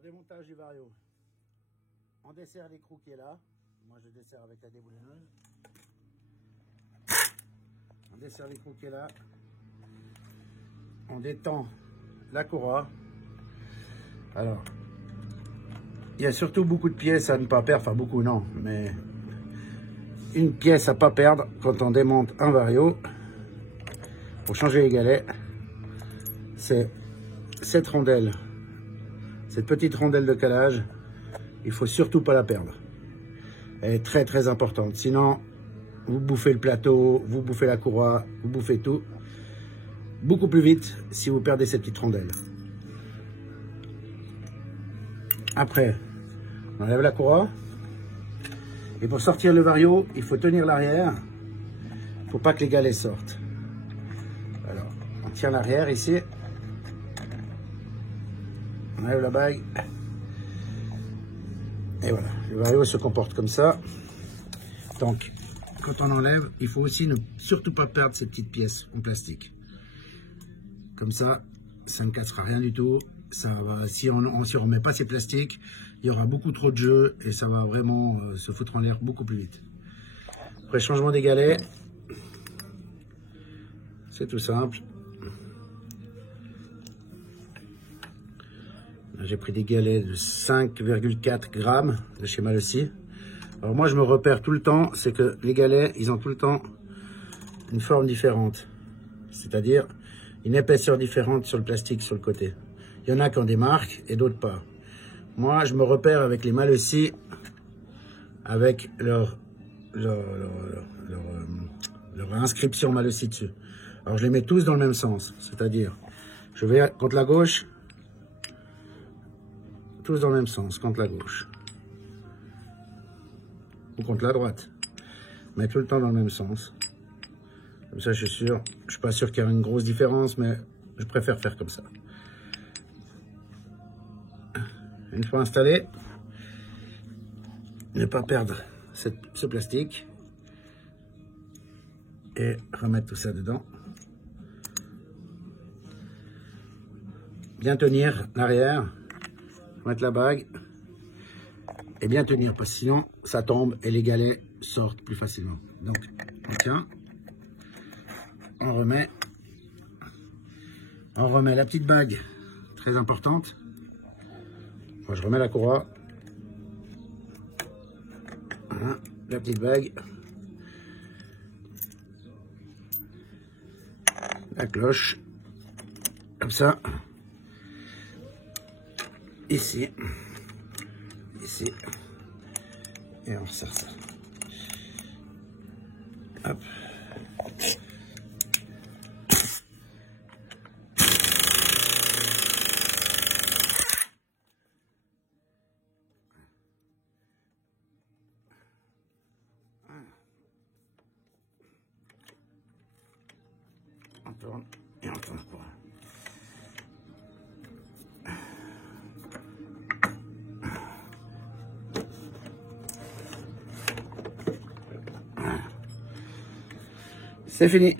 Alors, démontage du vario. On dessert l'écrou qui est là. Moi, je dessert avec la déboulonneuse. On dessert l'écrou qui est là. On détend la courroie. Alors, il y a surtout beaucoup de pièces à ne pas perdre. Enfin, beaucoup, non. Mais une pièce à ne pas perdre quand on démonte un vario. Pour changer les galets, c'est cette rondelle. Cette petite rondelle de calage, il faut surtout pas la perdre. Elle est très très importante. Sinon, vous bouffez le plateau, vous bouffez la courroie, vous bouffez tout. Beaucoup plus vite si vous perdez cette petite rondelle. Après, on enlève la courroie. Et pour sortir le vario, il faut tenir l'arrière. Il ne faut pas que les galets sortent. Alors, on tient l'arrière ici. On enlève la bague. Et voilà, le vario se comporte comme ça. Donc, quand on enlève, il faut aussi ne surtout pas perdre ces petites pièces en plastique. Comme ça ne cassera rien du tout. Ça va, si on ne remet pas ces plastiques, il y aura beaucoup trop de jeu et ça va vraiment se foutre en l'air beaucoup plus vite. Après, changement des galets, c'est tout simple. J'ai pris des galets de 5,4 grammes de chez Malossi. Alors moi, je me repère tout le temps, c'est que les galets, ils ont tout le temps une forme différente. C'est-à-dire une épaisseur différente sur le plastique, sur le côté. Il y en a qui ont des marques et d'autres pas. Moi, je me repère avec les Malossi, avec leur inscription Malossi dessus. Alors, je les mets tous dans le même sens. C'est-à-dire, je vais contre la gauche, tous dans le même sens, contre la gauche. Ou contre la droite. Mais tout le temps dans le même sens. Comme ça, je suis sûr. Je suis pas sûr qu'il y ait une grosse différence, mais je préfère faire comme ça. Une fois installé, ne pas perdre ce plastique. Et remettre tout ça dedans. Bien tenir l'arrière. Mettre la bague. Et bien tenir, parce que sinon, ça tombe et les galets sortent plus facilement. Donc, on tient. On remet la petite bague, très importante. Moi, je remets la courroie. Voilà, la petite bague. La cloche. Comme ça. Ici. Ici. Et on resserre ça. Hop. On tourne et on tourne pas. C'est fini.